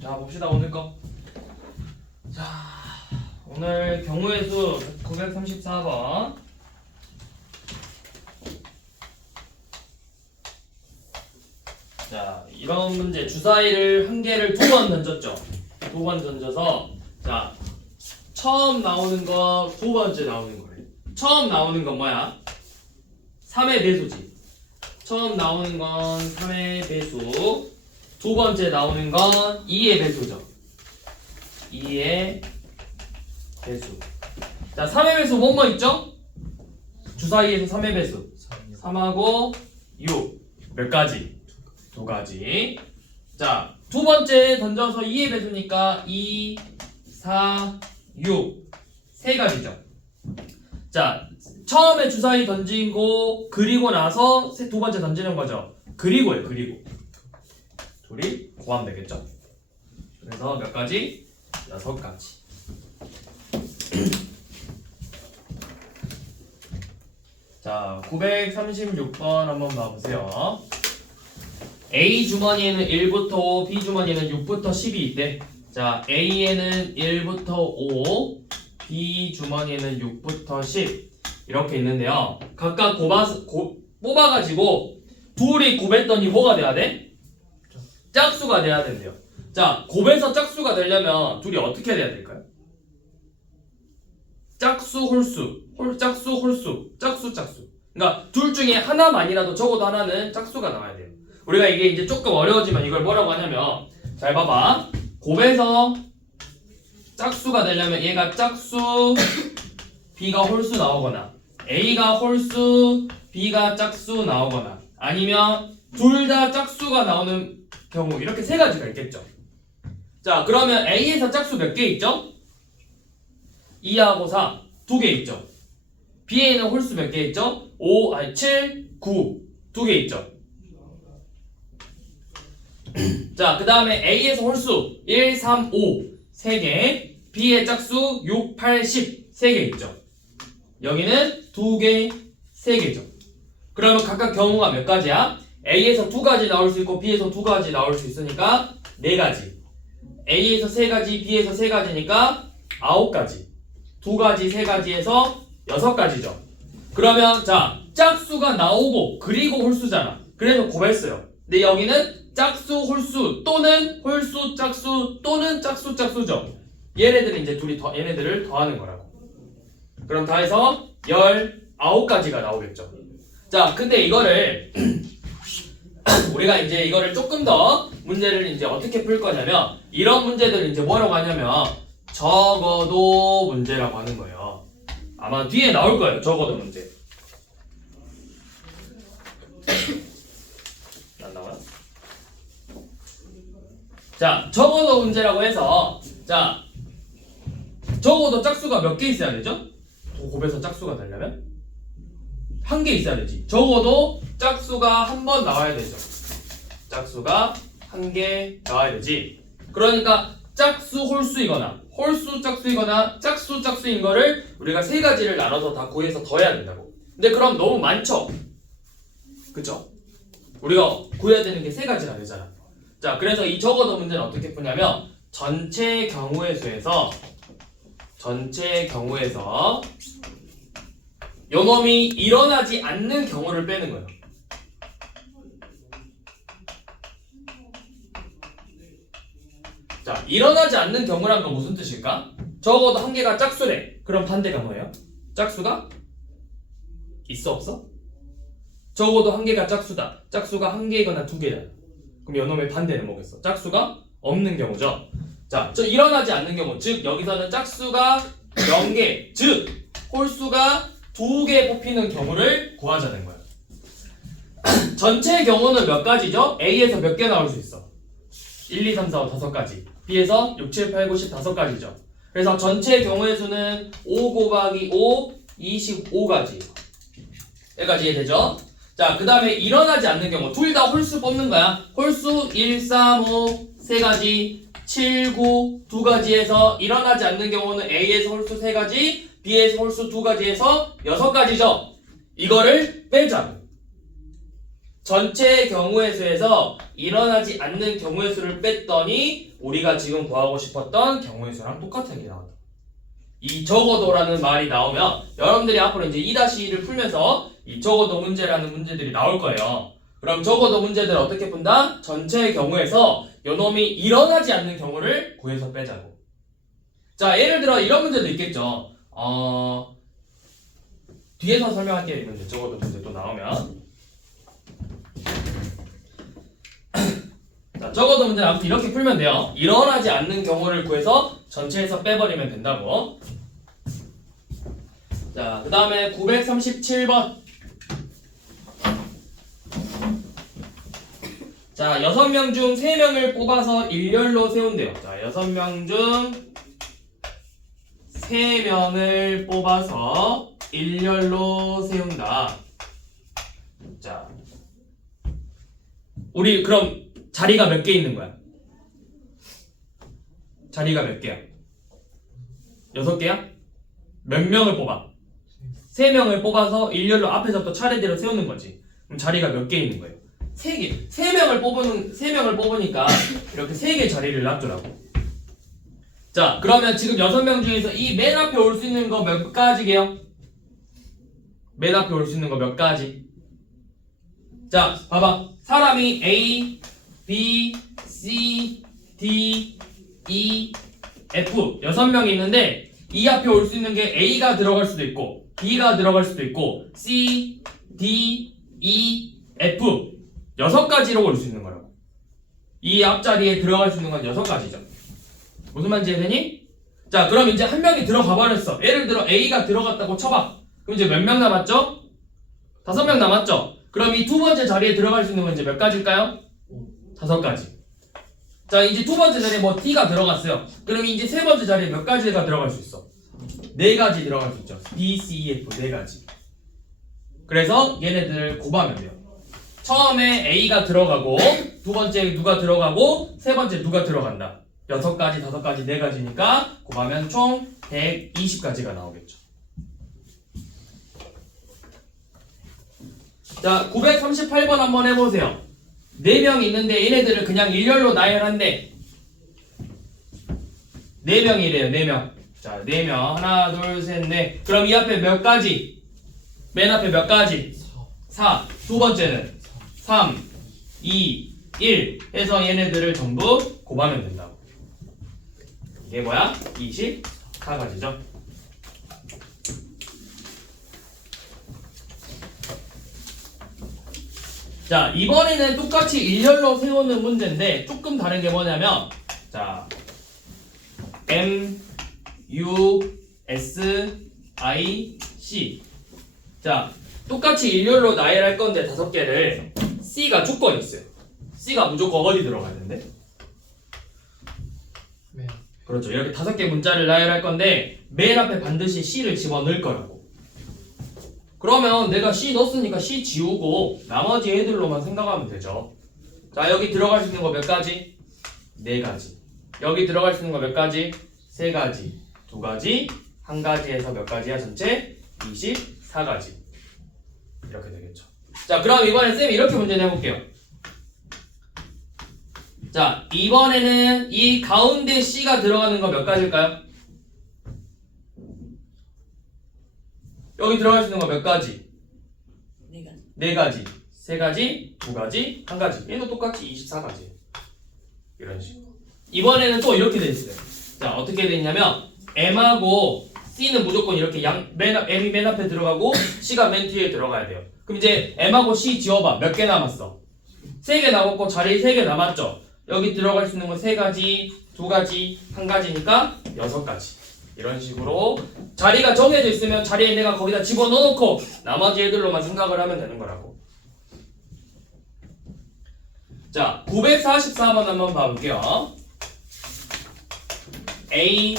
자, 봅시다 오늘 거. 자, 오늘 경우의 수 934번. 자, 이런 문제 주사위를 한 개를 두 번 던졌죠. 두 번 던져서 자, 처음 나오는 거 두 번째 나오는 거예요. 처음 나오는 건 뭐야? 3의 배수지. 처음 나오는 건 3의 배수. 두 번째 나오는 건 2의 배수죠. 2의 배수. 자, 3의 배수 뭐뭐 있죠? 주사위에서 3의 배수. 3하고 6. 몇 가지? 두 가지. 자, 두 번째 던져서 2의 배수니까 2, 4, 6. 세 가지죠. 자, 처음에 주사위 던지고 그리고 나서 두 번째 던지는 거죠. 그리고요, 그리고. 둘이 구하면 되겠죠. 그래서 몇 가지? 6가지. 자, 936번 한번 봐보세요. A 주머니에는 1부터 5, B 주머니에는 6부터 10이 있대. 자, A에는 1부터 5, B 주머니에는 6부터 10 이렇게 있는데요. 각각 뽑아가지고 둘이 곱했더니 뭐가 돼야 돼? 짝수가 돼야 된대요. 자, 곱해서 짝수가 되려면 둘이 어떻게 돼야 될까요? 짝수, 홀수, 짝수, 홀수, 짝수, 짝수. 그러니까 둘 중에 하나만이라도 적어도 하나는 짝수가 나와야 돼요. 우리가 이게 이제 조금 어려워지면 이걸 뭐라고 하냐면, 잘 봐봐. 곱해서 짝수가 되려면 얘가 짝수, B가 홀수 나오거나, A가 홀수, B가 짝수 나오거나, 아니면 둘 다 짝수가 나오는 경우, 이렇게 세 가지가 있겠죠. 자, 그러면 A에서 짝수 몇 개 있죠? 2하고 4, 두 개 있죠. B에는 홀수 몇 개 있죠? 7, 9, 두 개 있죠. 자, 그 다음에 A에서 홀수 1, 3, 5, 3개, B의 짝수 6, 8, 10, 3개 있죠. 여기는 2개, 3개죠. 그러면 각각 경우가 몇 가지야? A에서 2가지 나올 수 있고 B에서 2가지 나올 수 있으니까 4가지. A에서 3가지, B에서 3가지니까 9가지. 2가지, 3가지에서 6가지죠. 그러면 자, 짝수가 나오고 그리고 홀수잖아. 그래서 곱했어요. 근데 여기는 짝수, 홀수 또는 홀수, 짝수 또는 짝수, 짝수죠. 얘네들은 이제 얘네들을 더하는 거라고. 그럼 다 해서 19가지가 나오겠죠. 자, 근데 이거를 우리가 이제 이거를 조금 더 문제를 이제 어떻게 풀 거냐면, 이런 문제들을 이제 뭐라고 하냐면 적어도 문제라고 하는 거예요. 아마 뒤에 나올 거예요. 적어도 문제. 안 나와요? 자, 적어도 문제라고 해서, 자, 적어도 짝수가 몇 개 있어야 되죠? 곱해서 짝수가 되려면 한 개 있어야 되지. 적어도 짝수가 한 번 나와야 되죠. 짝수가 한 개 나와야 되지. 그러니까 짝수 홀수이거나 홀수 짝수이거나 짝수 짝수인 거를 우리가 세 가지를 나눠서 다 구해서 더해야 된다고. 근데 그럼 너무 많죠? 그쵸? 우리가 구해야 되는 게 세 가지가 되잖아. 자, 그래서 이 적어도 문제는 어떻게 푸냐면, 전체 경우의 수에서 요놈이 일어나지 않는 경우를 빼는 거예요. 자, 일어나지 않는 경우란 건 무슨 뜻일까? 적어도 한 개가 짝수래. 그럼 반대가 뭐예요? 짝수가 있어, 없어? 적어도 한 개가 짝수다. 짝수가 한 개이거나 두 개다. 그럼 요놈의 반대는 뭐겠어? 짝수가 없는 경우죠. 자, 저 일어나지 않는 경우, 즉 여기서는 짝수가 0개, 즉 홀수가 2개 뽑히는 경우를 구하자는 거예요. 전체 경우는 몇 가지죠? A에서 몇 개 나올 수 있어? 1, 2, 3, 4, 5, 5가지. B에서 6, 7, 8, 9, 10, 5가지죠. 그래서 전체 경우의 수는 5 곱하기 5, 25가지. 여기까지 이해되죠? 자, 그 다음에 일어나지 않는 경우, 둘 다 홀수 뽑는 거야. 홀수 1, 3, 5, 3가지, 7, 9, 2가지에서 일어나지 않는 경우는 A에서 홀수 3가지, B에서 홀수 2가지에서 6가지죠. 이거를 빼자고. 전체 경우의 수에서 일어나지 않는 경우의 수를 뺐더니 우리가 지금 구하고 싶었던 경우의 수랑 똑같은 게 나온다. 이 적어도라는 말이 나오면 여러분들이 앞으로 이제 2-2를 풀면서 이 적어도 문제라는 문제들이 나올 거예요. 그럼 적어도 문제들 어떻게 푼다? 전체의 경우에서 요놈이 일어나지 않는 경우를 구해서 빼자고. 자, 예를 들어 이런 문제도 있겠죠. 뒤에서 설명할게요. 이 문제. 적어도 문제 또 나오면. 자, 적어도 문제는 아무튼 이렇게 풀면 돼요. 일어나지 않는 경우를 구해서 전체에서 빼버리면 된다고. 자, 그 다음에 937번. 자, 6명 중 3명을 뽑아서 일렬로 세운대요. 자, 6명 중 3명을 뽑아서 일렬로 세운다. 자, 우리 그럼 자리가 몇 개 있는 거야? 자리가 몇 개야? 6개야? 몇 명을 뽑아? 3명을 뽑아서 일렬로 앞에서부터 차례대로 세우는 거지. 그럼 자리가 몇 개 있는 거예요? 3개. 3명을 뽑으니까 이렇게 3개 자리를 놔두라고. 자, 그러면 지금 6명 중에서 이 맨 앞에 올 수 있는 거 몇 가지게요? 맨 앞에 올 수 있는 거 몇 가지? 자, 봐봐. 사람이 A, B, C, D, E, F 6명이 있는데 이 앞에 올 수 있는 게 A가 들어갈 수도 있고 B가 들어갈 수도 있고 C, D, E, F 6가지로 올 수 있는 거라고. 이 앞자리에 들어갈 수 있는 건 6가지죠. 무슨 말인지 되니? 자, 그럼 이제 한 명이 들어가 버렸어. 예를 들어 A가 들어갔다고 쳐봐. 그럼 이제 몇 명 남았죠? 5명 남았죠? 그럼 이 두 번째 자리에 들어갈 수 있는 건 이제 몇 가지일까요? 5가지. 자, 이제 두 번째 자리에 뭐 D가 들어갔어요. 그럼 이제 세 번째 자리에 몇 가지가 들어갈 수 있어? 4가지 들어갈 수 있죠. D, C, E, F 4가지. 그래서 얘네들을 곱하면 돼요. 처음에 A가 들어가고 두 번째 누가 들어가고 세 번째 누가 들어간다. 6가지, 5가지, 4가지니까 곱하면 총 120가지가 나오겠죠. 자, 938번 한번 해보세요. 4명 있는데 얘네들을 그냥 일렬로 나열한대. 4명이래요. 4명. 자, 4명. 하나, 둘, 셋, 넷. 그럼 이 앞에 몇 가지? 맨 앞에 몇 가지? 4. 두 번째는 3, 2, 1 해서 얘네들을 전부 곱하면 된다고. 이게 뭐야? 24가지죠. 자, 이번에는 똑같이 일렬로 세우는 문제인데 조금 다른 게 뭐냐면, 자, M, U, S, I, C. 자, 똑같이 일렬로 나열할 건데 5개를 C가 조건이 있어요. C가 무조건 어디 들어가야 되는데? 네. 그렇죠. 이렇게 5개 문자를 나열할 건데 맨 앞에 반드시 C를 집어넣을 거라고. 그러면 내가 C 넣었으니까 C 지우고 나머지 애들로만 생각하면 되죠. 자, 여기 들어갈 수 있는 거 몇 가지? 4가지. 여기 들어갈 수 있는 거 몇 가지? 3가지. 2가지. 1가지에서 몇 가지야? 전체 24가지. 이렇게 되겠죠. 자, 그럼 이번에 쌤이 이렇게 문제 내볼게요. 자, 이번에는 이 가운데 C가 들어가는 거 몇 가지일까요? 여기 들어갈 수 있는 거 몇 가지? 4가지. 3가지, 2가지, 1가지. 얘는 똑같이 24가지. 이런 식으로. 이번에는 또 이렇게 돼 있어요. 자, 어떻게 돼 있냐면 M하고 C는 무조건 이렇게 M이 맨 앞에 들어가고 C가 맨 뒤에 들어가야 돼요. 그럼 이제 M하고 C 지워봐. 몇 개 남았어? 3개 남았고 자리 3개 남았죠? 여기 들어갈 수 있는 건 3가지, 2가지, 1가지니까 6가지. 이런 식으로 자리가 정해져 있으면 자리에 내가 거기다 집어넣어놓고 나머지 애들로만 생각을 하면 되는 거라고. 자, 944번 한번 봐볼게요. A,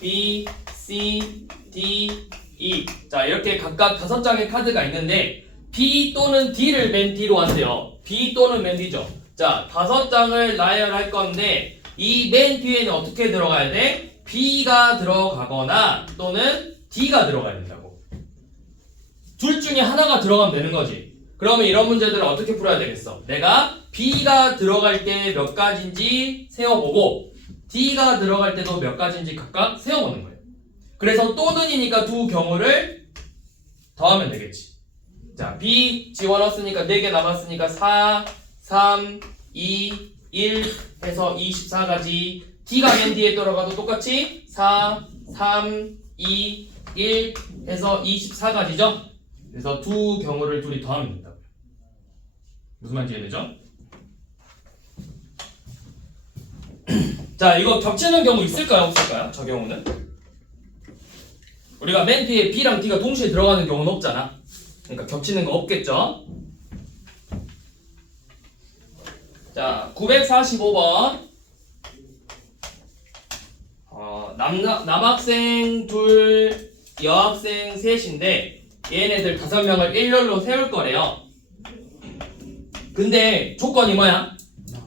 B, C, D, E. 자, 이렇게 각각 5장의 카드가 있는데 B 또는 D를 맨 뒤로 한대요. B 또는 맨 뒤죠. 자, 5장을 나열할 건데 이 맨 뒤에는 어떻게 들어가야 돼? B가 들어가거나 또는 D가 들어가야 된다고. 둘 중에 하나가 들어가면 되는 거지. 그러면 이런 문제들을 어떻게 풀어야 되겠어? 내가 B가 들어갈 때 몇 가지인지 세어보고 D가 들어갈 때도 몇 가지인지 각각 세어보는 거예요. 그래서 또는이니까 두 경우를 더하면 되겠지. 자, B 집어넣었으니까 4개 남았으니까 4, 3, 2, 1 해서 24가지. D가 맨 뒤에 들어가도 똑같이 4, 3, 2, 1 해서 24가지죠. 그래서 두 경우를 둘이 더하면 된다고요. 무슨 말인지 이해되죠? 자, 이거 겹치는 경우 있을까요? 없을까요? 저 경우는? 우리가 맨 뒤에 B랑 D가 동시에 들어가는 경우는 없잖아. 그러니까 겹치는 거 없겠죠? 자, 945번. 남학생 둘, 여학생 셋인데 얘네들 5명을 일렬로 세울 거래요. 근데 조건이 뭐야?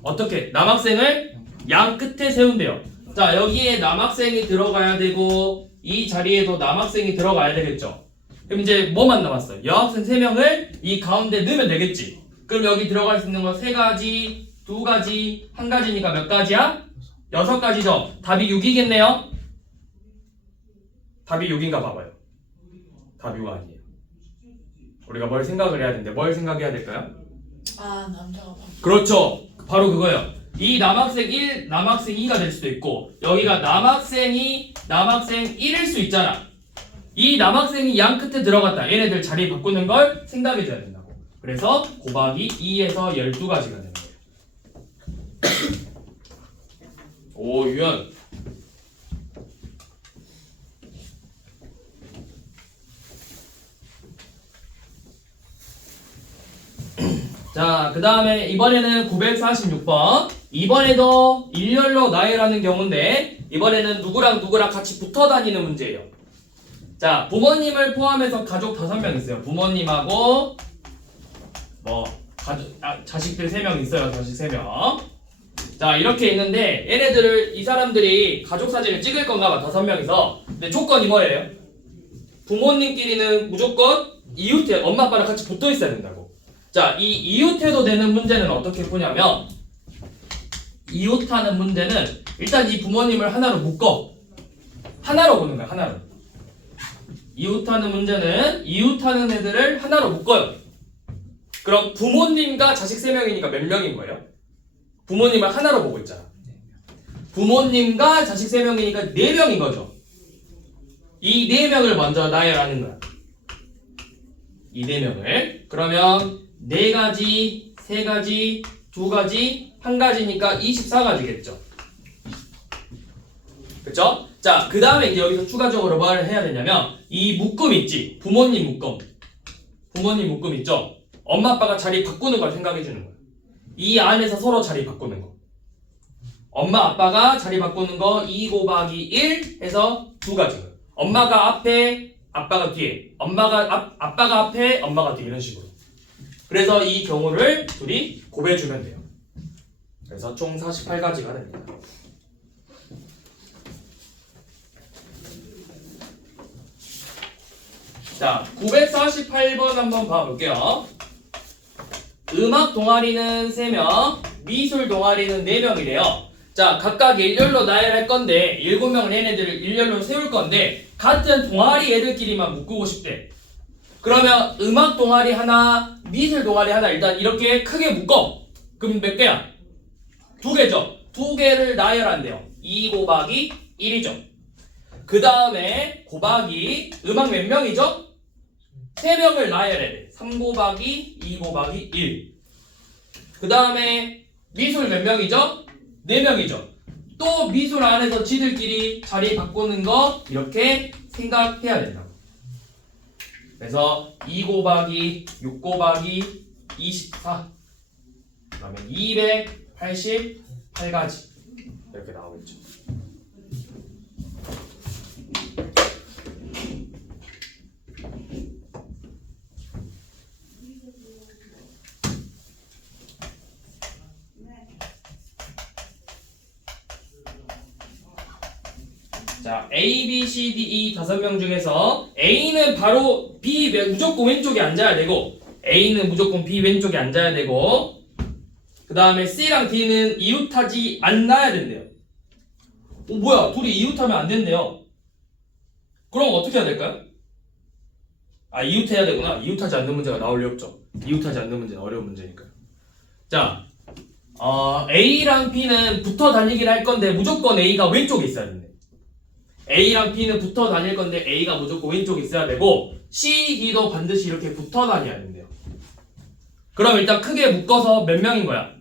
어떻게? 남학생을 양 끝에 세운대요. 자, 여기에 남학생이 들어가야 되고 이 자리에도 남학생이 들어가야 되겠죠. 그럼 이제 뭐만 남았어요? 여학생 3명을 이 가운데 넣으면 되겠지. 그럼 여기 들어갈 수 있는 거 3가지, 2가지, 1가지니까 몇 가지야? 6가지죠. 답이 6이겠네요. 답이 6인가 봐봐요. 답이 6 아니에요. 우리가 뭘 생각을 해야 되는데 뭘 생각해야 될까요? 아, 남자가 봐. 그렇죠. 바로 그거예요. 이 남학생 1, 남학생 2가 될 수도 있고 여기가 남학생이 남학생 1일 수 있잖아. 이 남학생이 양 끝에 들어갔다. 얘네들 자리 바꾸는 걸 생각해줘야 된다고. 그래서 곱하기 2에서 12가지가 되는 거예요. 오, 유연. 자, 그 다음에 이번에는 946번. 이번에도 일렬로 나열하는 경우인데 이번에는 누구랑 누구랑 같이 붙어 다니는 문제예요. 자, 부모님을 포함해서 가족 5명 있어요. 부모님하고 자식들 3명 있어요. 자식 3명. 자, 이렇게 있는데 얘네들을 이 사람들이 가족 사진을 찍을 건가 봐. 5명이서. 근데 조건이 뭐예요? 부모님끼리는 무조건 이웃에 엄마 아빠랑 같이 붙어 있어야 된다고. 자, 이 이웃해도 되는 문제는 어떻게 푸냐면 이웃하는 문제는 일단 이 부모님을 하나로 묶어. 하나로 보는 거야. 하나로. 이웃하는 문제는 이웃하는 애들을 하나로 묶어요. 그럼 부모님과 자식 3명이니까 몇 명인 거예요? 부모님을 하나로 보고 있잖아. 부모님과 자식 3명이니까 4명인 거죠. 이 4명을 먼저 나열하는 거야. 이 4명을. 그러면 4가지, 3가지, 2가지, 1가지니까 24가지겠죠. 그쵸? 자, 그 다음에 이제 여기서 추가적으로 뭘 해야 되냐면 이 묶음 있지? 부모님 묶음. 부모님 묶음 있죠? 엄마 아빠가 자리 바꾸는 걸 생각해 주는 거야. 이 안에서 서로 자리 바꾸는 거. 엄마 아빠가 자리 바꾸는 거 2 곱하기 1 해서 2가지. 엄마가 앞에, 아빠가 뒤에. 아빠가 앞에, 엄마가 뒤에. 이런 식으로. 그래서 이 경우를 둘이 곱해주면 돼요. 그래서 총 48가지가 됩니다. 자, 948번 한번 봐볼게요. 음악 동아리는 3명, 미술 동아리는 4명이래요. 자, 각각 일렬로 나열할 건데 7명을 얘네들을 일렬로 세울 건데 같은 동아리 애들끼리만 묶고 싶대. 그러면 음악 동아리 하나, 미술 동아리 하나 일단 이렇게 크게 묶어. 그럼 몇 개야? 2개죠. 2개를 나열한대요. 2 곱하기 1이죠. 그 다음에 곱하기 음악 몇 명이죠? 3명을 나열해야 돼. 3 곱하기 2 곱하기 1. 그 다음에 미술 몇 명이죠? 4명이죠. 또 미술 안에서 지들끼리 자리 바꾸는 거 이렇게 생각해야 된다. 그래서 2 곱하기 6 곱하기 24 그러면 288가지 이렇게 나오겠죠. 자, A, B, C, D, E 5명 중에서 A는 바로 B 무조건 왼쪽에 앉아야 되고 A는 무조건 B 왼쪽에 앉아야 되고 그 다음에 C랑 D는 이웃하지 않아야 된대요. 뭐야 둘이 이웃하면 안 된대요. 그럼 어떻게 해야 될까요? 이웃해야 되구나. 이웃하지 않는 문제가 나올 리 없죠. 이웃하지 않는 문제는 어려운 문제니까요. 자, A랑 B는 붙어 다니긴 할 건데 무조건 A가 왼쪽에 있어야 된대. A랑 B는 붙어 다닐 건데 A가 무조건 왼쪽에 있어야 되고 C, D도 반드시 이렇게 붙어 다녀야 된대요. 그럼 일단 크게 묶어서 몇 명인 거야?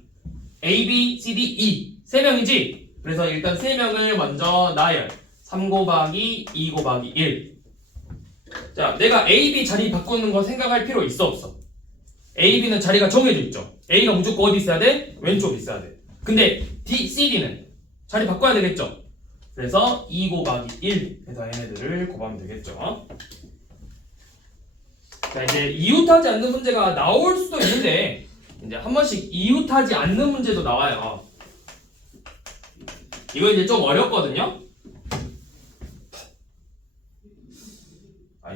A, B, C, D, E 3명이지? 그래서 일단 3명을 먼저 나열 3 곱하기 2 곱하기 1. 자, 내가 A, B 자리 바꾸는 거 생각할 필요 있어 없어? A, B는 자리가 정해져 있죠. A가 무조건 어디 있어야 돼? 왼쪽에 있어야 돼. 근데 D, C, D는 자리 바꿔야 되겠죠. 그래서 2 곱하기 1 해서 얘네들을 곱하면 되겠죠. 자, 이제 이웃하지 않는 문제가 나올 수도 있는데 이제 한 번씩 이웃하지 않는 문제도 나와요. 이거 이제 좀 어렵거든요.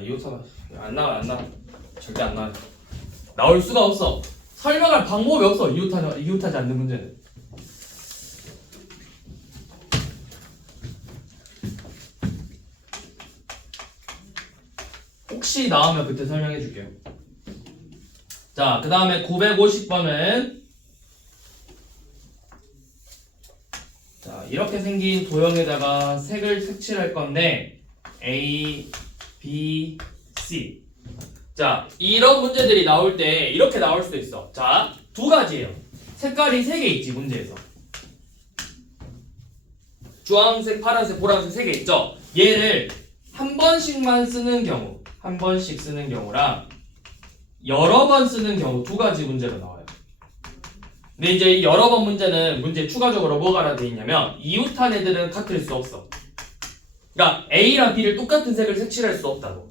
이웃하다 안 나와 절대 안 나와. 나올 수가 없어. 설명할 방법이 없어. 이웃하지 않는 문제는. 혹시 나오면 그때 설명해 줄게요. 자, 그 다음에 950번은 자, 이렇게 생긴 도형에다가 색을 색칠할 건데 A, B, C. 자, 이런 문제들이 나올 때 이렇게 나올 수도 있어. 자, 두 가지예요. 색깔이 3개 있지, 문제에서. 주황색, 파란색, 보라색 3개 있죠. 얘를 한 번씩만 쓰는 경우, 한 번씩 쓰는 경우랑 여러 번 쓰는 경우 두 가지 문제가 나와요. 근데 이제 이 여러 번 문제는 문제 추가적으로 뭐가 하나 돼 있냐면 이웃한 애들은 같을 수 없어. 그러니까 A랑 B를 똑같은 색을 색칠할 수 없다고.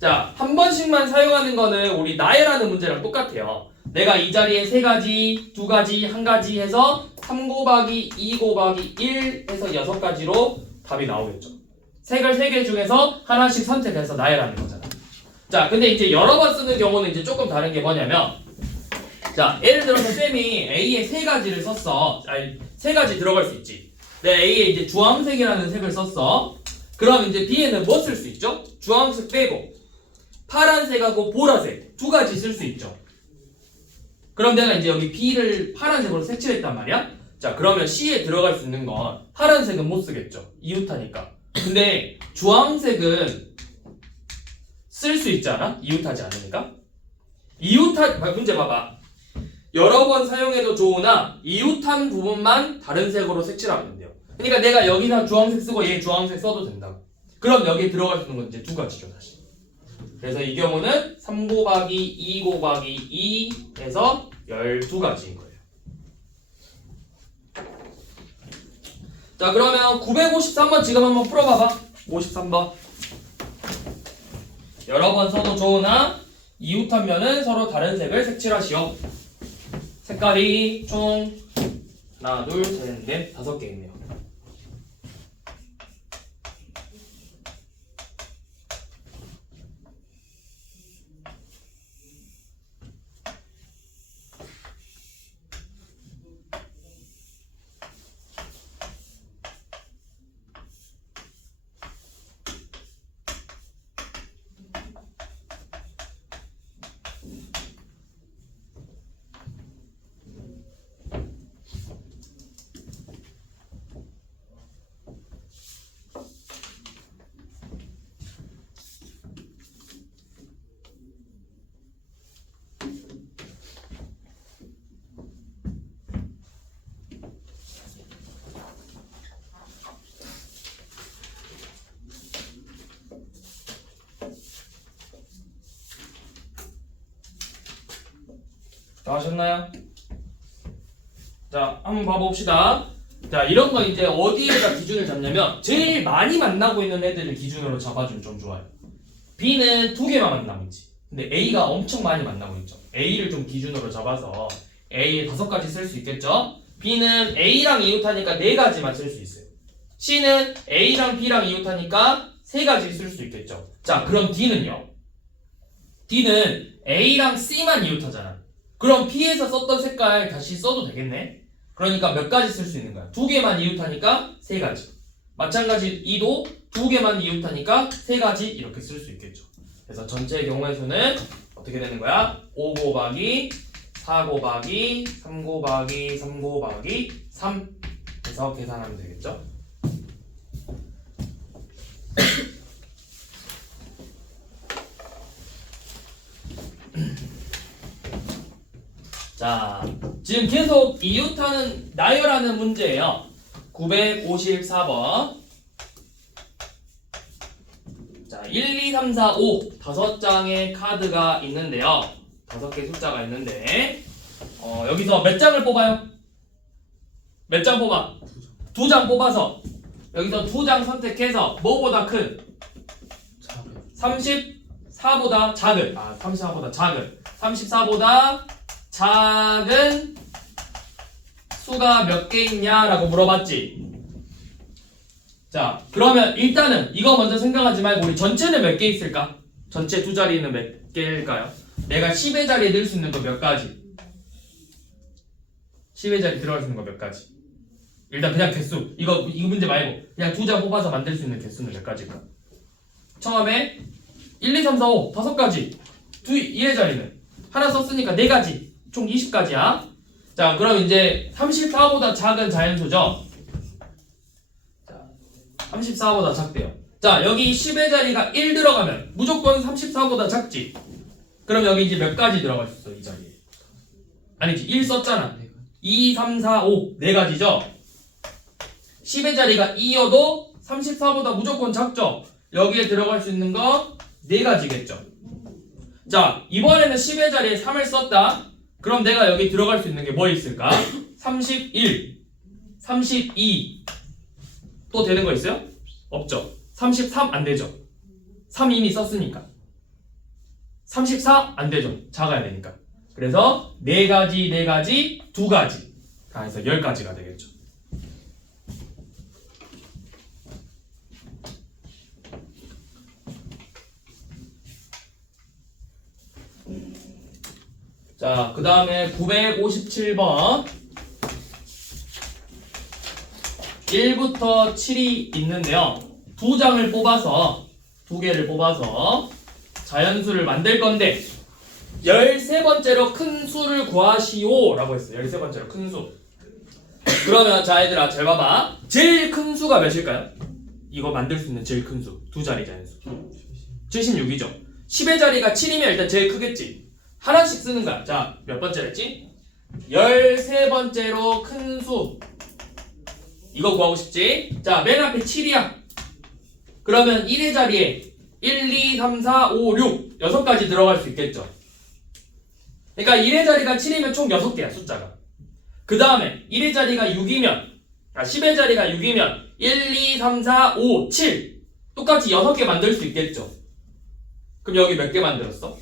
자, 한 번씩만 사용하는 거는 우리 나열하는 문제랑 똑같아요. 내가 이 자리에 3가지, 2가지, 1가지 해서 3 곱하기 2 곱하기 1 해서 6가지로 답이 나오겠죠. 색을 3개 중에서 하나씩 선택해서 나열하는 거잖아. 자, 근데 이제 여러 번 쓰는 경우는 이제 조금 다른 게 뭐냐면 자, 예를 들어서 쌤이 A에 3가지를 썼어. 3가지 들어갈 수 있지. 내 A에 이제 주황색이라는 색을 썼어. 그럼 이제 B에는 뭐 쓸 수 있죠? 주황색 빼고 파란색하고 보라색 2가지 쓸 수 있죠. 그럼 내가 이제 여기 B를 파란색으로 색칠했단 말이야. 자, 그러면 C에 들어갈 수 있는 건 파란색은 못 쓰겠죠. 이웃하니까. 근데 주황색은 쓸 수 있지 않아? 이웃하지 않으니까. 문제 봐봐. 여러 번 사용해도 좋으나 이웃한 부분만 다른 색으로 색칠하면 된대요. 그러니까 내가 여기다 주황색 쓰고 얘 주황색 써도 된다고. 그럼 여기에 들어갈 수 있는 건 이제 2가지죠, 다시. 그래서 이 경우는 3 곱하기 2 곱하기 2 해서 12가지인 거예요. 자, 그러면 953번 지금 한번 풀어봐봐. 53번. 여러 번 써도 좋으나 이웃하면은 서로 다른 색을 색칠하시오. 색깔이 총 하나, 둘, 셋, 넷, 5개 있네요. 다 하셨나요? 자, 한번 봐봅시다. 자, 이런 거 이제 어디에다 기준을 잡냐면 제일 많이 만나고 있는 애들을 기준으로 잡아주면 좀 좋아요. B는 2개만 만나고 있지. 근데 A가 엄청 많이 만나고 있죠. A를 좀 기준으로 잡아서 A에 5가지 쓸 수 있겠죠? B는 A랑 이웃하니까 4가지만 쓸 수 있어요. C는 A랑 B랑 이웃하니까 3가지 쓸 수 있겠죠. 자, 그럼 D는요? D는 A랑 C만 이웃하잖아. 그럼 P에서 썼던 색깔 다시 써도 되겠네? 그러니까 몇 가지 쓸 수 있는 거야? 두 개만 이웃하니까 세 가지. 마찬가지 E도 두 개만 이웃하니까 세 가지 이렇게 쓸 수 있겠죠. 그래서 전체의 경우의 수는 어떻게 되는 거야? 5 곱하기 4 곱하기 3 곱하기 3 곱하기 3 해서 계산하면 되겠죠. 자, 지금 계속 이웃하는 나열하는 문제예요. 954번. 자, 1, 2, 3, 4, 5 다섯 장의 카드가 있는데요. 다섯 개 숫자가 있는데 여기서 몇 장을 뽑아요? 몇 장 뽑아? 두 장 뽑아서 여기서 두 장 선택해서 뭐보다 큰? 34보다 작은 34보다 작은 34보다 작은 수가 몇 개 있냐라고 물어봤지. 자, 그러면 일단은 이거 먼저 생각하지 말고 우리 전체는 몇 개 있을까? 전체 두 자리는 몇 개일까요? 내가 10의 자리에 넣을 수 있는 거 몇 가지? 10의 자리에 들어갈 수 있는 거 몇 가지? 일단 그냥 개수. 이거 문제 말고 그냥 두 장 뽑아서 만들 수 있는 개수는 몇 가지일까? 처음에 1, 2, 3, 4, 5 다섯 가지. 1의 자리는 하나 썼으니까 네 가지. 총 20가지야. 자, 그럼 이제 34보다 작은 자연수죠. 자, 34보다 작대요. 자, 여기 10의 자리가 1 들어가면 무조건 34보다 작지. 그럼 여기 이제 몇 가지 들어갈 수 있어, 이 자리에? 아니지, 1 썼잖아. 2, 3, 4, 5 네 가지죠. 10의 자리가 2여도 34보다 무조건 작죠. 여기에 들어갈 수 있는 거 네 가지겠죠. 자, 이번에는 10의 자리에 3을 썼다. 그럼 내가 여기 들어갈 수 있는 게 뭐 있을까? 31, 32 또 되는 거 있어요? 없죠. 33 안 되죠. 3 이미 썼으니까. 34 안 되죠. 작아야 되니까. 그래서 4가지, 4가지, 2가지 다 해서 10가지가 되겠죠. 자, 그 다음에 957번 1부터 7이 있는데요. 두 장을 뽑아서 두 개를 뽑아서 자연수를 만들 건데 13번째로 큰 수를 구하시오 라고 했어요. 13번째로 큰 수. 그러면 자, 얘들아 잘 봐봐. 제일 큰 수가 몇일까요? 이거 만들 수 있는 제일 큰 수. 두 자리 자연수 76이죠. 10의 자리가 7이면 일단 제일 크겠지. 하나씩 쓰는 거야. 자, 몇 번째랬지? 13번째로 큰 수. 이거 구하고 싶지? 자, 맨 앞에 7이야. 그러면 1의 자리에 1, 2, 3, 4, 5, 6 6가지 들어갈 수 있겠죠. 그러니까 1의 자리가 7이면 총 6개야, 숫자가. 그 다음에 1의 자리가 6이면 10의 자리가 6이면 1, 2, 3, 4, 5, 7 똑같이 6개 만들 수 있겠죠. 그럼 여기 몇 개 만들었어?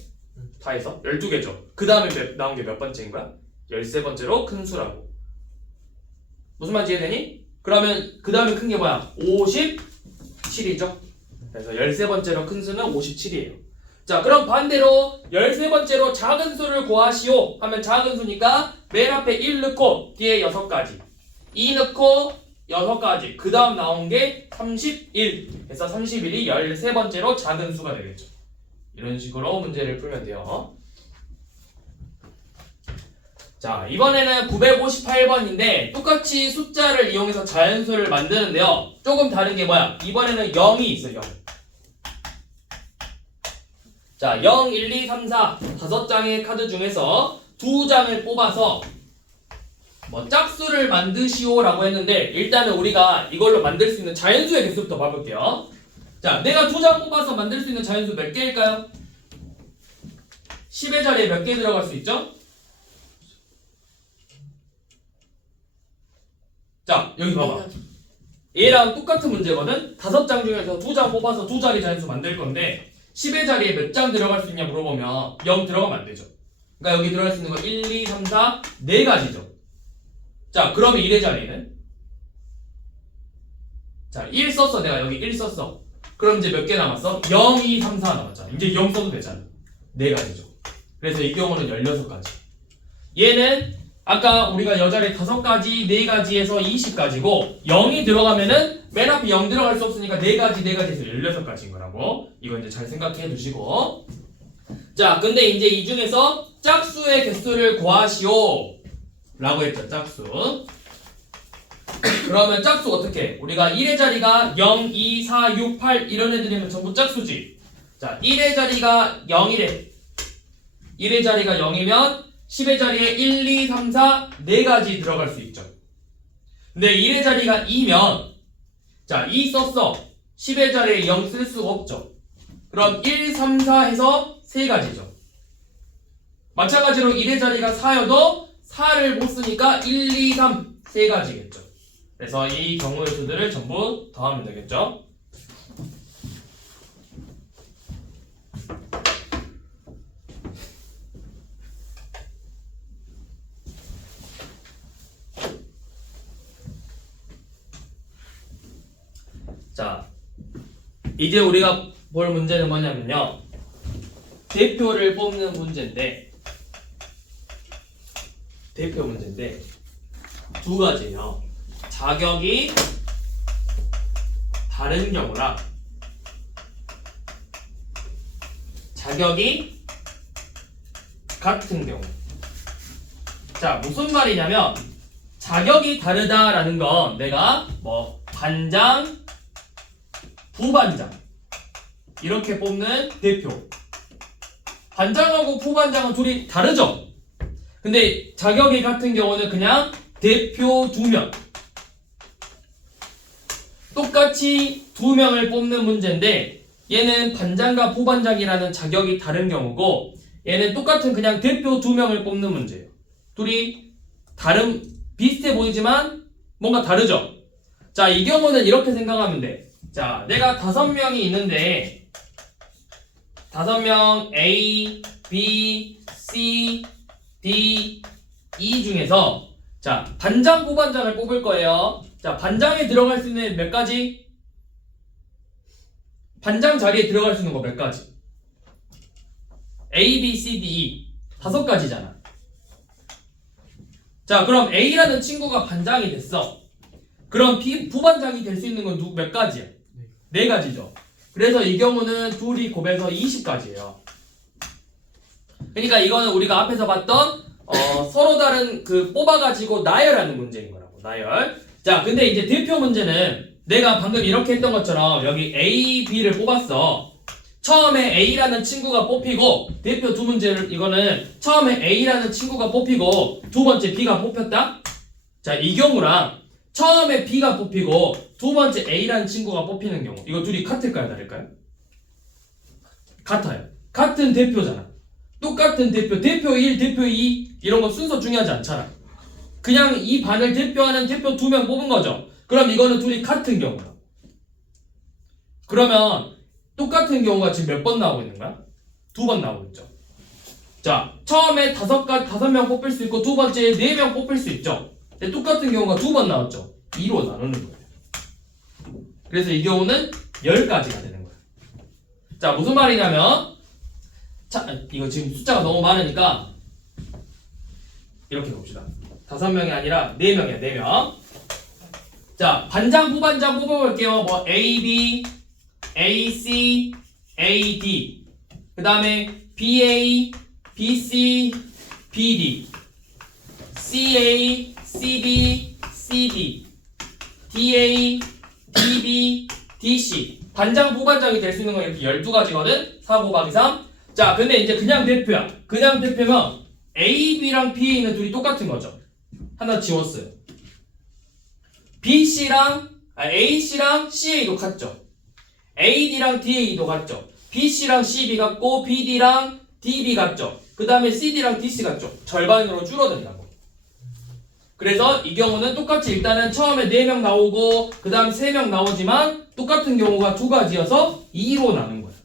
다 해서 12개죠. 그 다음에 나온 게 몇 번째인 거야? 13번째로 큰 수라고. 무슨 말인지 이해되니? 그러면 그 다음에 큰 게 뭐야? 57이죠. 그래서 13번째로 큰 수는 57이에요. 자, 그럼 반대로 13번째로 작은 수를 구하시오 하면 작은 수니까 맨 앞에 1 넣고 뒤에 6가지 2 넣고 6가지 그 다음 나온 게 31 그래서 31이 13번째로 작은 수가 되겠죠. 이런 식으로 문제를 풀면 돼요. 자, 이번에는 958번인데 똑같이 숫자를 이용해서 자연수를 만드는데요. 조금 다른 게 뭐야? 이번에는 0이 있어요. 0. 자, 0, 1, 2, 3, 4 다섯 장의 카드 중에서 두 장을 뽑아서 뭐 짝수를 만드시오 라고 했는데 일단은 우리가 이걸로 만들 수 있는 자연수의 개수부터 봐볼게요. 자, 내가 두 장 뽑아서 만들 수 있는 자연수 몇 개일까요? 10의 자리에 몇 개 들어갈 수 있죠? 자, 여기 봐봐. 얘랑 똑같은 문제거든? 다섯 장 중에서 두 장 뽑아서 두 자리 자연수 만들 건데 10의 자리에 몇 장 들어갈 수 있냐 물어보면 0 들어가면 안 되죠. 그러니까 여기 들어갈 수 있는 거 1, 2, 3, 4 네 가지죠. 자, 그러면 1의 자리는? 자, 1 썼어. 내가 여기 1 썼어. 그럼 이제 몇 개 남았어? 0, 2, 3, 4 남았잖아. 이제 0 써도 되잖아. 네 가지죠. 그래서 이 경우는 16가지. 얘는 아까 우리가 여자리 5가지, 4가지에서 20가지고 0이 들어가면은 맨 앞에 0 들어갈 수 없으니까 4가지, 4가지에서 16가지인 거라고. 이거 이제 잘 생각해 두시고. 자, 근데 이제 이 중에서 짝수의 개수를 구하시오 라고 했죠. 짝수. 그러면 짝수 어떻게? 우리가 1의 자리가 0, 2, 4, 6, 8 이런 애들이면 전부 짝수지. 자, 1의 자리가 0이래. 1의 자리가 0이면 10의 자리에 1, 2, 3, 4 4가지 들어갈 수 있죠. 근데 1의 자리가 2면 자, 2 썼어. 10의 자리에 0 쓸 수가 없죠. 그럼 1, 3, 4 해서 3가지죠. 마찬가지로 1의 자리가 4여도 4를 못 쓰니까 1, 2, 3 3가지겠죠. 그래서 이 경우의 수들을 전부 더하면 되겠죠. 자, 이제 우리가 볼 문제는 뭐냐면요. 대표를 뽑는 문제인데, 대표 문제인데, 두 가지예요. 자격이 다른 경우랑 자격이 같은 경우. 자, 무슨 말이냐면 자격이 다르다라는 건 내가 뭐 반장, 부반장 이렇게 뽑는 대표. 반장하고 부반장은 둘이 다르죠? 근데 자격이 같은 경우는 그냥 대표 2명. 똑같이 2명을 뽑는 문제인데 얘는 반장과 부반장이라는 자격이 다른 경우고 얘는 똑같은 그냥 대표 2명을 뽑는 문제예요. 둘이 비슷해 보이지만 뭔가 다르죠? 자, 이 경우는 이렇게 생각하면 돼. 자, 내가 5명이 있는데 5명 A, B, C, D, E 중에서 자, 반장, 부반장을 뽑을 거예요. 자, 반장에 들어갈 수 있는 몇 가지? 반장 자리에 들어갈 수 있는 거 몇 가지? A, B, C, D, E 5가지잖아. 자, 그럼 A라는 친구가 반장이 됐어. 그럼 부반장이 될 수 있는 건 몇 가지야? 4가지죠. 그래서 이 경우는 둘이 곱해서 20가지예요. 그러니까 이거는 우리가 앞에서 봤던 서로 다른 뽑아가지고 나열하는 문제인 거라고. 나열. 자, 근데 이제 대표 문제는 내가 방금 이렇게 했던 것처럼 여기 A, B를 뽑았어. 처음에 A라는 친구가 뽑히고 대표 2문제를 이거는 처음에 A라는 친구가 뽑히고 두 번째 B가 뽑혔다. 자, 이 경우랑 처음에 B가 뽑히고 두 번째 A라는 친구가 뽑히는 경우 이거 둘이 같을까요? 다를까요? 같아요. 같은 대표잖아. 똑같은 대표 1, 대표 2 이런 거 순서 중요하지 않잖아. 그냥 이 반을 대표하는 대표 2명 뽑은 거죠. 그럼 이거는 둘이 같은 경우야. 그러면 똑같은 경우가 지금 몇 번 나오고 있는 거야? 2번 나오고 있죠. 자, 처음에 5명 뽑힐 수 있고 두 번째에 4명 뽑힐 수 있죠. 근데 똑같은 경우가 2번 나왔죠. 2로 나누는 거예요. 그래서 이 경우는 10가지가 되는 거예요. 자, 무슨 말이냐면 자, 이거 지금 숫자가 너무 많으니까 이렇게 봅시다. 5명이 아니라 4명이야, 4명. 자, 반장, 부반장 뽑아볼게요. 뭐 A, B, A, C, A, D. 그 다음에 B, A, B, C, B, D. C, A, C, B, C, D. D, A, D, B, D, C. 반장, 부반장이 될 수 있는 건 이렇게 12가지거든? 4 곱하기 3. 자, 근데 이제 그냥 대표야. 그냥 대표면 A, B랑 B에 있는 둘이 똑같은 거죠. 하나 지웠어요. AC랑 CA도 같죠. AD랑 DA도 같죠. BC랑 CB 같고 BD랑 DB 같죠. 그 다음에 CD랑 DC 같죠. 절반으로 줄어든다고. 그래서 이 경우는 똑같이 일단은 처음에 4명 나오고 그 다음 3명 나오지만 똑같은 경우가 2가지여서 2로 나눈 거예요.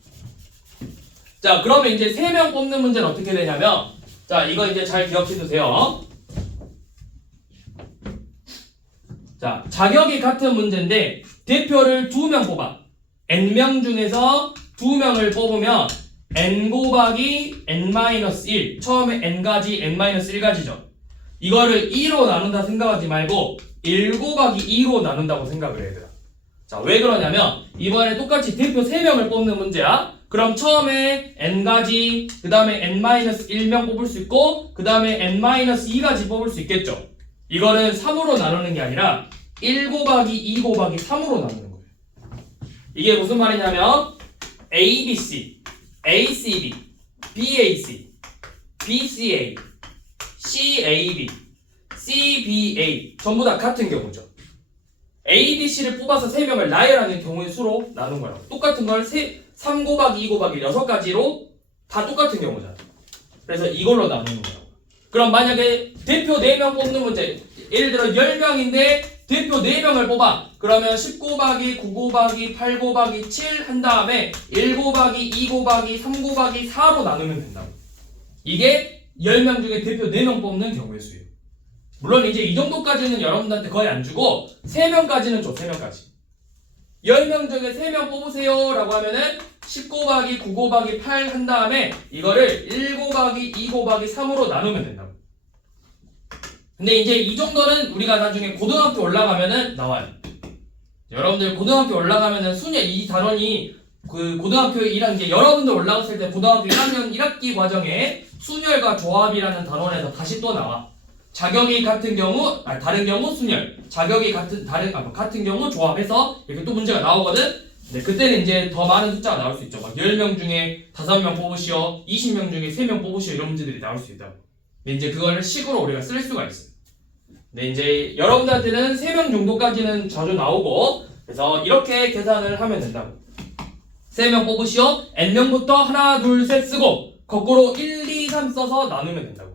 자, 그러면 이제 3명 뽑는 문제는 어떻게 되냐면 자, 이거 이제 잘 기억해 두세요. 자, 자격이 같은 문제인데 대표를 2명 뽑아. N명 중에서 2명을 뽑으면 n 곱하기 n-1 처음에 n가지 n-1가지죠. 이거를 2로 나눈다 생각하지 말고 1 곱하기 2로 나눈다고 생각을 해야 돼요. 자, 왜 그러냐면 이번에 똑같이 대표 3명을 뽑는 문제야. 그럼 처음에 n가지, 그 다음에 n-1명 뽑을 수 있고 그 다음에 n-2가지 뽑을 수 있겠죠. 이거는 3으로 나누는 게 아니라 1 곱하기 2 곱하기 3으로 나누는 거예요. 이게 무슨 말이냐면 ABC, ACB, BAC, BCA, CAB, CBA 전부 다 같은 경우죠. ABC를 뽑아서 3명을 나열하는 경우의 수로 나눈 거예요. 똑같은 걸 3 곱하기 2 곱하기 6가지로 다 똑같은 경우잖아. 그래서 이걸로 나누는 거예요. 그럼 만약에 대표 4명 뽑는 문제, 예를 들어 10명인데 대표 4명을 뽑아. 그러면 10 곱하기 9 곱하기 8 곱하기 7 한 다음에 1 곱하기 2 곱하기 3 곱하기 4로 나누면 된다고. 이게 10명 중에 대표 4명 뽑는 경우의 수예요. 물론 이제 이 정도까지는 여러분들한테 거의 안 주고 3명까지는 줘. 3명까지. 10명 중에 3명 뽑으세요 라고 하면은 10 곱하기 9 곱하기 8 한 다음에 이거를 1 곱하기 2 곱하기 3으로 나누면 된다고. 근데 이제 이 정도는 우리가 나중에 고등학교 올라가면은 나와요. 여러분들 고등학교 올라가면은 이 단원이 그 고등학교 1학년 이제 여러분들 올라갔을 때 고등학교 1학년 1학기 과정에 순열과 조합이라는 단원에서 다시 또 나와. 자격이 같은 경우, 다른 경우 순열, 자격이 같은 경우 조합해서 이렇게 또 문제가 나오거든. 네, 그때는 이제 더 많은 숫자가 나올 수 있죠. 막 10명 중에 5명 뽑으시오, 20명 중에 3명 뽑으시오 이런 문제들이 나올 수 있다고. 근데 이제 그거를 식으로 우리가 쓸 수가 있어요. 근데 이제 여러분들한테는 3명 정도까지는 자주 나오고 그래서 이렇게 계산을 하면 된다고. 3명 뽑으시오, n명부터 하나, 둘, 셋 쓰고 거꾸로 1, 2, 3 써서 나누면 된다고.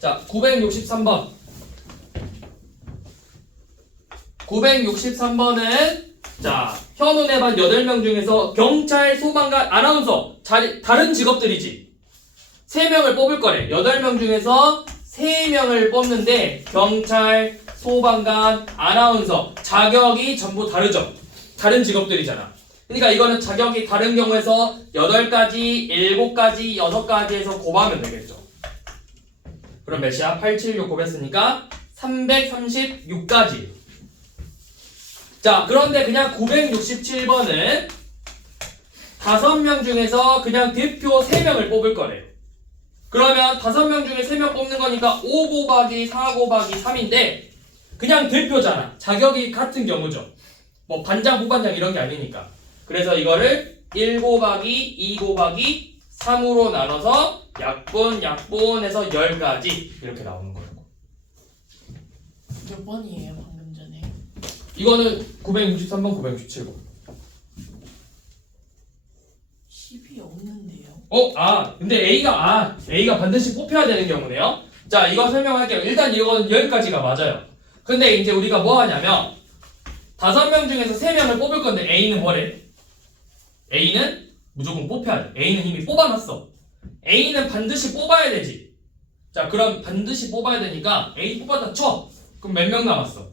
자, 963번. 963번은 자, 현운의 반 8명 중에서 경찰, 소방관, 아나운서 다른 직업들이지. 3명을 뽑을 거래. 8명 중에서 3명을 뽑는데 경찰, 소방관, 아나운서 자격이 전부 다르죠. 다른 직업들이잖아. 그러니까 이거는 자격이 다른 경우에서 8가지, 7가지, 6가지에서 곱하면 되겠죠. 그럼 몇이야? 8, 7, 6 곱했으니까 336가지. 자, 그런데 그냥 967번은 5명 중에서 그냥 대표 3명을 뽑을 거래요. 그러면 5명 중에 3명 뽑는 거니까 5 곱하기 4 곱하기 3인데 그냥 대표잖아. 자격이 같은 경우죠. 뭐 반장, 부반장 이런 게 아니니까. 그래서 이거를 1 곱하기 2 곱하기 3으로 나눠서 약분해서 10가지 이렇게 나오는 거라고. 몇 번이에요 방금 전에? 이거는 963번, 967번. 10이 없는데요. 근데 A가 반드시 뽑혀야 되는 경우네요. 자, 이거 설명할게요. 일단 이거는 10가지가 맞아요. 근데 이제 우리가 뭐 하냐면 5명 중에서 3명을 뽑을 건데 A는 뭐래? A는 무조건 뽑혀야 돼. A는 이미 뽑아놨어. A는 반드시 뽑아야 되지. 자, 그럼 반드시 뽑아야 되니까 A 뽑았다 쳐. 그럼 몇 명 남았어?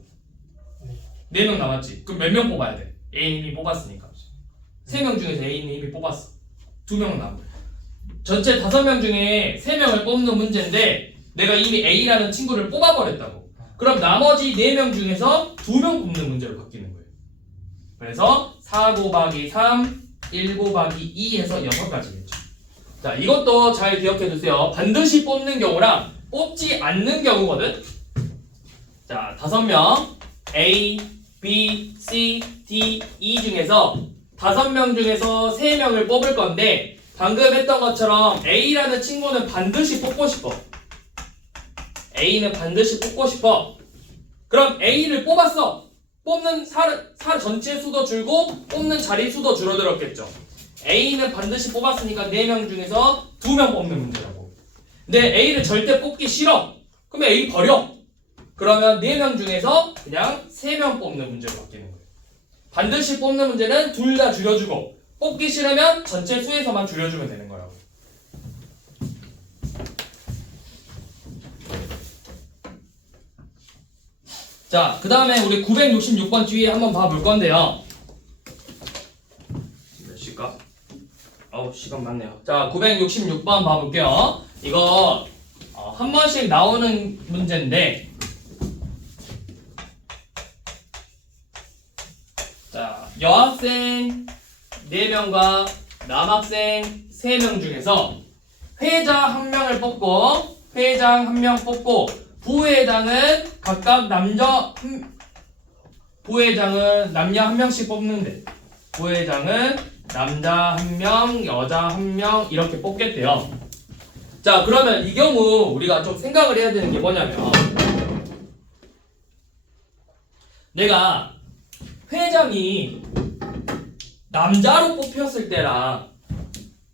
4명 남았지. 그럼 몇 명 뽑아야 돼? A는 이미 뽑았으니까. 3명 중에서 A는 이미 뽑았어. 2명 남아. 전체 5명 중에 3명을 뽑는 문제인데 내가 이미 A라는 친구를 뽑아버렸다고. 그럼 나머지 4명 중에서 2명 뽑는 문제로 바뀌는 거예요. 그래서 4 곱하기 3, 1 곱하기 2 해서 6가지겠죠. 자, 이것도 잘 기억해 두세요. 반드시 뽑는 경우랑 뽑지 않는 경우거든. 자, 5명 A, B, C, D, E 중에서 5명 중에서 3명을 뽑을 건데 방금 했던 것처럼 A라는 친구는 반드시 뽑고 싶어. A는 반드시 뽑고 싶어. 그럼 A를 뽑았어. 뽑는 사 전체 수도 줄고 뽑는 자리 수도 줄어들었겠죠. A는 반드시 뽑았으니까 4명 중에서 2명 뽑는 문제라고. 근데 A를 절대 뽑기 싫어. 그러면 A 버려. 그러면 4명 중에서 그냥 3명 뽑는 문제로 바뀌는 거예요. 반드시 뽑는 문제는 둘 다 줄여주고 뽑기 싫으면 전체 수에서만 줄여주면 되는 거라고. 자, 그 다음에 우리 966번 뒤에 한번 봐볼 건데요. 시간 많네요. 자, 966번 봐볼게요. 이거 한 번씩 나오는 문제인데, 자, 여학생 4명과 남학생 3명 중에서 회장 1명을 뽑고 회장 1명 뽑고 부회장은 각각 부회장은 남녀 1명씩 뽑는데 부회장은 남자 1명, 여자 1명 이렇게 뽑겠대요. 자, 그러면 이 경우 우리가 좀 생각을 해야 되는 게 뭐냐면 내가 회장이 남자로 뽑혔을 때랑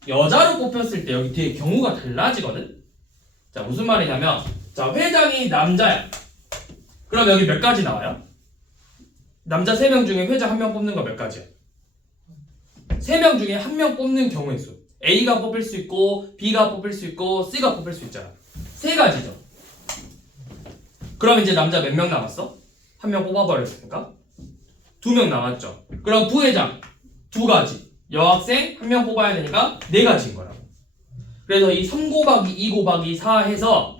여자로 뽑혔을 때 여기 뒤에 경우가 달라지거든? 자, 무슨 말이냐면 자, 회장이 남자야. 그럼 여기 몇 가지 나와요? 남자 3명 중에 회장 1명 뽑는 거 몇 가지야? 3명 중에 1명 뽑는 경우의 수. A가 뽑힐 수 있고 B가 뽑힐 수 있고 C가 뽑힐 수 있잖아. 3가지죠. 그럼 이제 남자 몇 명 남았어? 1명 뽑아버렸으니까 2명 남았죠. 그럼 부회장 2가지. 여학생 1명 뽑아야 되니까 4가지인 거야. 그래서 이 3 곱하기 2 곱하기 4 해서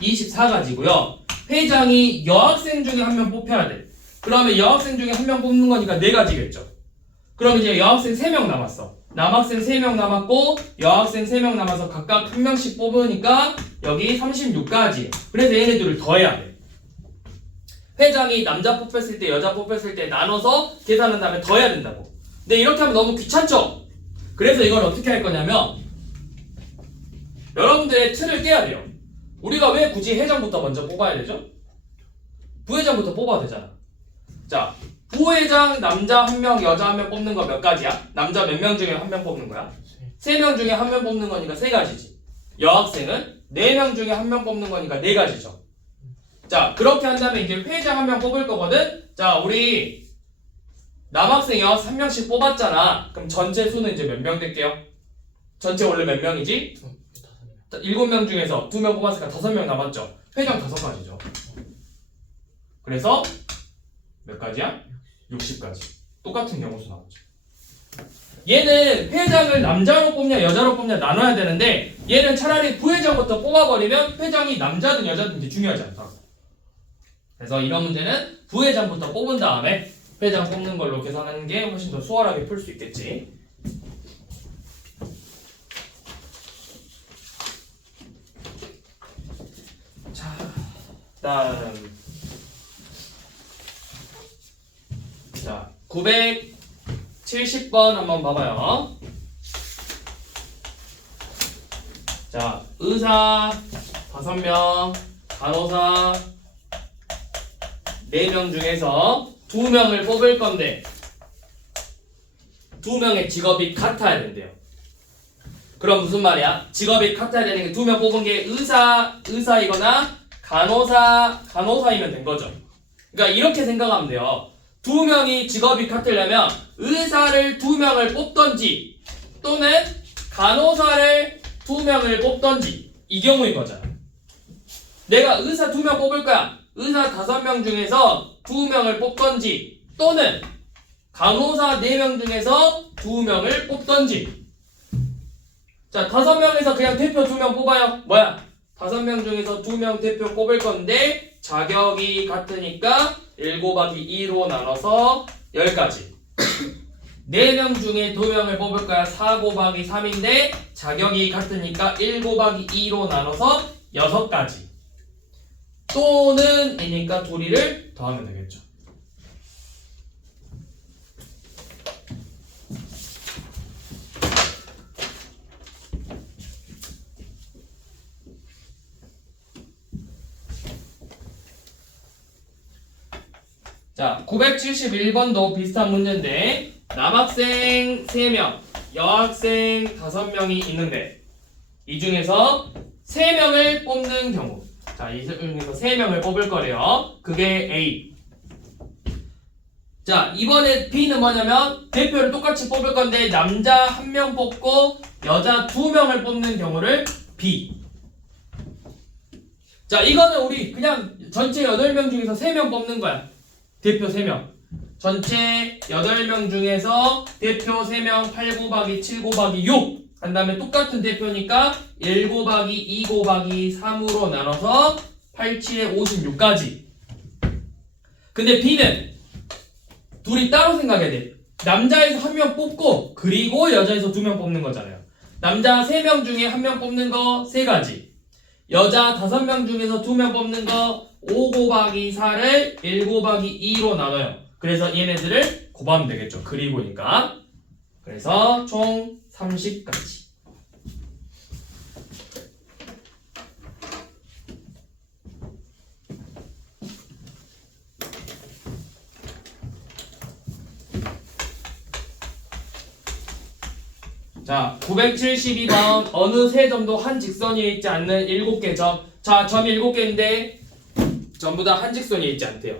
24가지고요. 회장이 여학생 중에 1명 뽑혀야 돼. 그러면 여학생 중에 1명 뽑는 거니까 4가지겠죠. 그럼 이제 여학생 3명 남았어. 남학생 3명 남았고 여학생 3명 남아서 각각 1명씩 뽑으니까 여기 36가지. 그래서 얘네들을 더해야 돼. 회장이 남자 뽑혔을 때 여자 뽑혔을 때 나눠서 계산한 다음에 더해야 된다고. 근데 이렇게 하면 너무 귀찮죠? 그래서 이걸 어떻게 할 거냐면 여러분들의 틀을 깨야 돼요. 우리가 왜 굳이 회장부터 먼저 뽑아야 되죠? 부회장부터 뽑아도 되잖아. 자, 부회장 남자 1명 여자 1명 뽑는 거 몇 가지야? 남자 몇 명 중에 1명 뽑는 거야? 3명 중에 1명 뽑는 거니까 3가지지. 여학생은 4명 중에 1명 뽑는 거니까 4가지죠. 자, 그렇게 한다면 이제 회장 1명 뽑을 거거든? 자, 우리 남학생 여학생 1명씩 뽑았잖아. 그럼 전체 수는 이제 몇 명 될게요? 전체 원래 몇 명이지? 7명 중에서 2명 뽑았으니까 5명 남았죠. 회장 5가지죠. 그래서 몇 가지야? 60가지. 똑같은 경우수 나오죠. 얘는 회장을 남자로 뽑냐 여자로 뽑냐 나눠야 되는데 얘는 차라리 부회장부터 뽑아버리면 회장이 남자든 여자든 중요하지 않다. 그래서 이런 문제는 부회장부터 뽑은 다음에 회장 뽑는 걸로 계산하는 게 훨씬 더 수월하게 풀 수 있겠지. 자, 다음. 자, 970번 한번 봐봐요. 자, 의사 5명, 간호사 4명 중에서 2명을 뽑을 건데 2명의 직업이 같아야 된대요. 그럼 무슨 말이야? 직업이 같아야 되는 게 2명 뽑은 게 의사이거나 간호사이면 된 거죠. 그러니까 이렇게 생각하면 돼요. 2명이 직업이 같으려면 의사를 2명을 뽑던지 또는 간호사를 2명을 뽑던지 이 경우인 거잖아. 내가 의사 2명 뽑을 거야. 의사 5명 중에서 2명을 뽑던지 또는 간호사 4명 중에서 2명을 뽑던지. 자, 5명에서 그냥 대표 2명 뽑아요. 뭐야? 5명 중에서 2명 대표 뽑을 건데 자격이 같으니까 1 곱하기 2로 나눠서 10가지. 4명 중에 2명을 뽑을 거야. 4 곱하기 3인데 자격이 같으니까 1 곱하기 2로 나눠서 6가지. 또는 이니까 둘이를 더하면 되겠죠. 자, 971번도 비슷한 문제인데 남학생 3명, 여학생 5명이 있는데 이 중에서 3명을 뽑는 경우. 자, 이 중에서 3명을 뽑을 거래요. 그게 A. 자, 이번에 B는 뭐냐면 대표를 똑같이 뽑을 건데 남자 1명 뽑고 여자 2명을 뽑는 경우를 B. 자, 이거는 우리 그냥 전체 8명 중에서 3명 뽑는 거야. 대표 3명. 전체 8명 중에서 대표 3명 8 곱하기 7 곱하기 6 한 다음에 똑같은 대표니까 1 곱하기 2 곱하기 3으로 나눠서 8, 7에 56까지. 근데 B는 둘이 따로 생각해야 돼. 남자에서 1명 뽑고 그리고 여자에서 2명 뽑는 거잖아요. 남자 3명 중에 1명 뽑는 거 3가지. 여자 5명 중에서 2명 뽑는 거 5 곱하기 4를 1 곱하기 2로 나눠요. 그래서 얘네들을 곱하면 되겠죠. 그리고니까. 그래서 총 30까지. 자, 972번 어느 세 점도 한 직선이 있지 않는 7개 점. 자, 점이 7개인데 전부 다 한 직선이 있지 않대요.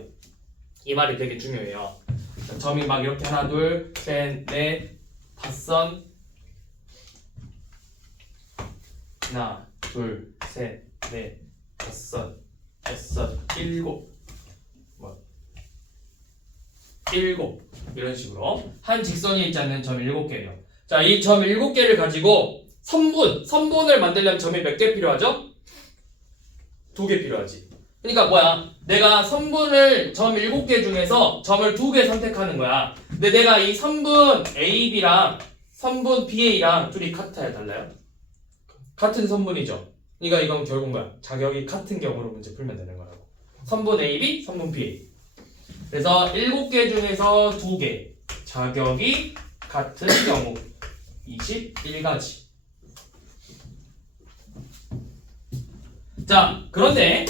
이 말이 되게 중요해요. 자, 점이 막 이렇게 하나, 둘, 셋, 넷, 5선. 하나, 둘, 셋, 넷, 5선, 6, 7, 뭐 7 이런 식으로 한 직선이 있지 않는 점이 7개예요. 자, 이 점 7개를 가지고 선분을 만들려면 점이 몇 개 필요하죠? 2개 필요하지. 그러니까 뭐야? 내가 선분을 점 7개 중에서 점을 2개 선택하는 거야. 근데 내가 이 선분 AB랑 선분 BA랑 둘이 같아요, 달라요? 같은 선분이죠. 그러니까 이건 결국 뭐야? 자격이 같은 경우로 문제 풀면 되는 거라고. 선분 AB, 선분 BA. 그래서 7개 중에서 2개 자격이 같은 경우 21가지. 자, 그런데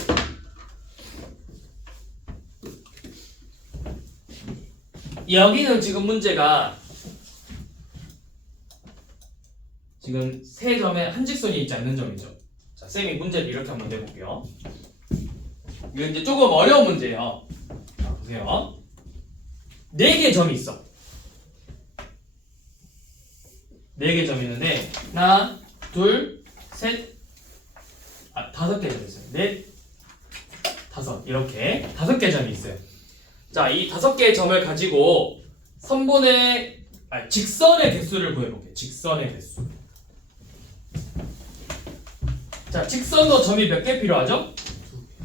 여기는 지금 문제가 지금 세 점에 한 직선이 있지 않는 점이죠. 자, 쌤이 문제를 이렇게 한번 내볼게요. 이거 이제 조금 어려운 문제예요. 자, 보세요. 4개 점이 있어. 4개 점이 있는데 하나, 둘, 셋, 5개 점이 있어요. 넷, 5 이렇게 5개 점이 있어요. 자, 이 5개의 점을 가지고 직선의 개수를 구해볼게요. 직선의 개수. 자, 직선도 점이 몇 개 필요하죠?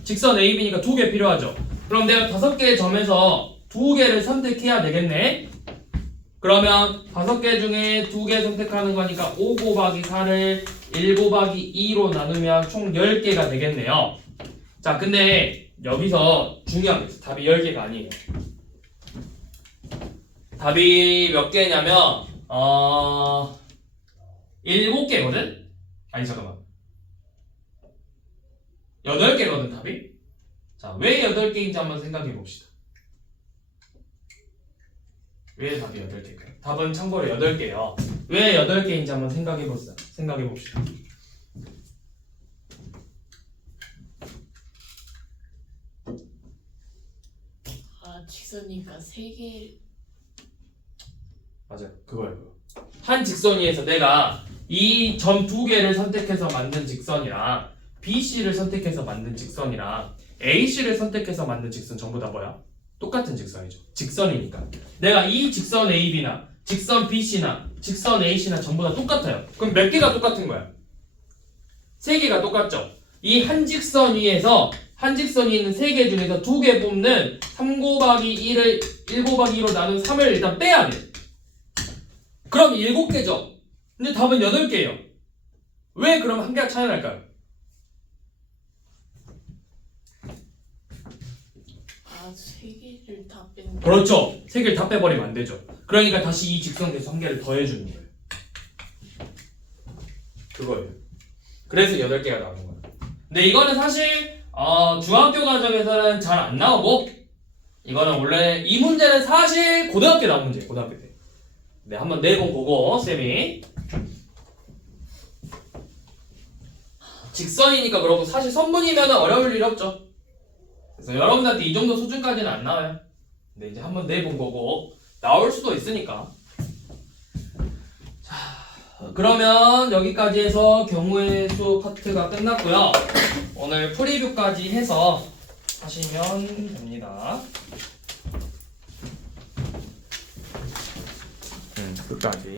직선 AB니까 2개 필요하죠. 그럼 내가 5개의 점에서 2개를 선택해야 되겠네. 그러면 5개 중에 2개 선택하는 거니까 5 곱하기 4를 1 곱하기 2로 나누면 총 10개가 되겠네요. 자, 근데 여기서 중요한 게 있어요. 답이 10개가 아니에요. 답이 몇 개냐면 7개거든? 아니 잠깐만 8개거든 답이? 자, 왜 8개인지 한번 생각해 봅시다. 왜 답이 8개일까요? 답은 참고로 8개예요. 왜 8개인지 한번 생각해 봅시다. 직선이니까 3개. 맞아요. 그거예요. 한 직선위에서 내가 이 점 2개를 선택해서 만든 직선이랑 BC를 선택해서 만든 직선이랑 AC를 선택해서 만든 직선 전부 다 뭐야? 똑같은 직선이죠. 직선이니까. 내가 이 직선 AB나 직선 BC나 직선 AC나 전부 다 똑같아요. 그럼 몇 개가 똑같은 거야? 3개가 똑같죠. 이 한 직선 위에서 한 직선이 있는 3개 중에서 2개 뽑는 3 곱하기 2를 1 곱하기 2로 나눈 3을 일단 빼야 돼. 그럼 7개죠. 근데 답은 8개예요. 왜 그럼 한 개가 차이 날까요? 3개를 다 뺀다. 그렇죠. 3개를 다 빼버리면 안 되죠. 그러니까 다시 이 직선 계수 한 개를 더해주는 거예요. 그거예요. 그래서 8개가 나오는 거예요. 근데 이거는 사실 중학교 과정에서는 잘 안 나오고 이거는 원래 이 문제는 사실 고등학교 나온 문제예요. 고등학교 때. 네, 한번 내본 거고 쌤이 직선이니까 그러고 사실 선분이면 어려울 일 없죠. 그래서 여러분들한테 이 정도 수준까지는 안 나와요. 근데 이제 한번 내본 거고 나올 수도 있으니까. 자, 그러면 여기까지 해서 경우의 수 파트가 끝났고요. 오늘 프리뷰까지 해서 하시면 됩니다. 끝까지.